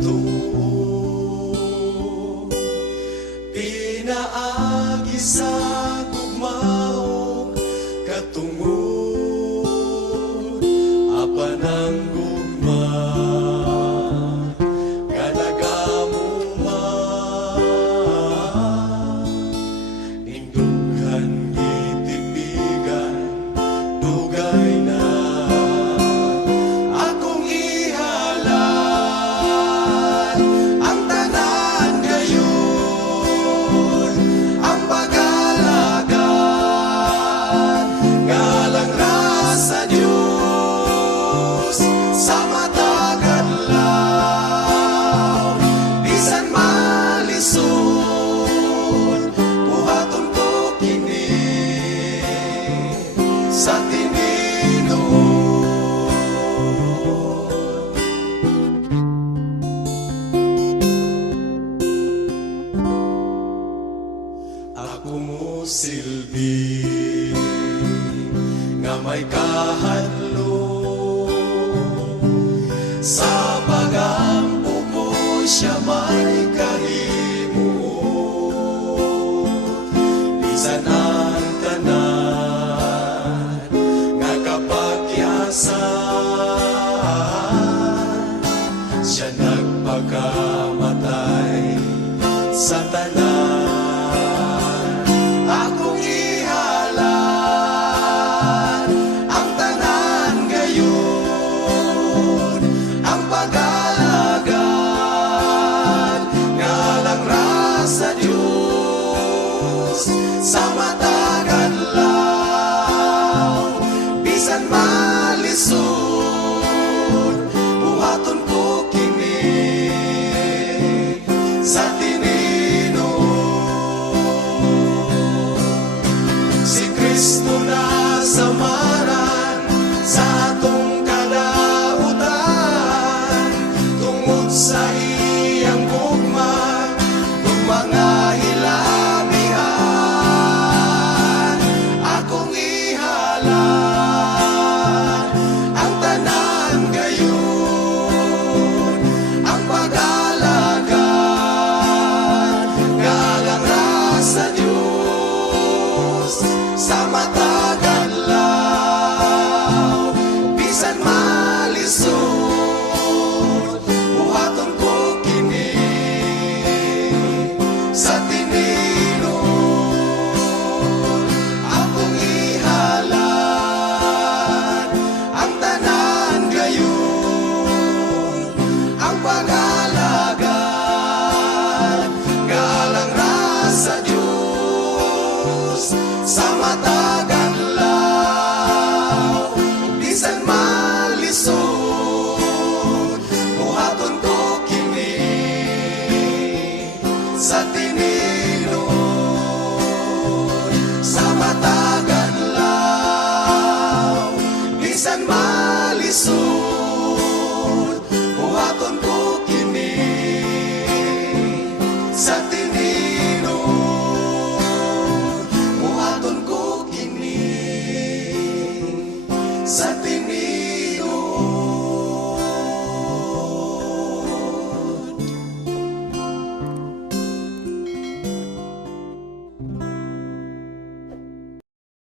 tuo, pinaagi sa gugmaong katungod, apan ang gugma kadagamo man, indughan gitibigan dugay na. Sa tininuod, ako mo silbi nga may kahadlo, sa pagampo ko siya may kahimo, bisan ang tanan siya nagpakamatay sa tanan. Akong ihalad ang tanan gayon, ang pag-alagad ngalang ra sa Diyos sa matagad lang, bisan malisod buhaton ko kini sa tininuod. Si Kristo na samaran sa atong kadautan, tungod sa iyang gugma, mga hilamihan. Akong ihalad ang tanan gayon, ang pag-alagad galang ra sa Diyos sa matagad law, bisan malisod buhaton ko kini sa tininuod. Akong ihalad ang tanan gayon, ang pag-alagad galang ra sa Diyos sa matagad law, bisan malisod buhaton ko kini sa tininuod. Sa matagad law, bisan malisod buhaton ko kini sa tininuod, buhaton ko kini sa tininuod.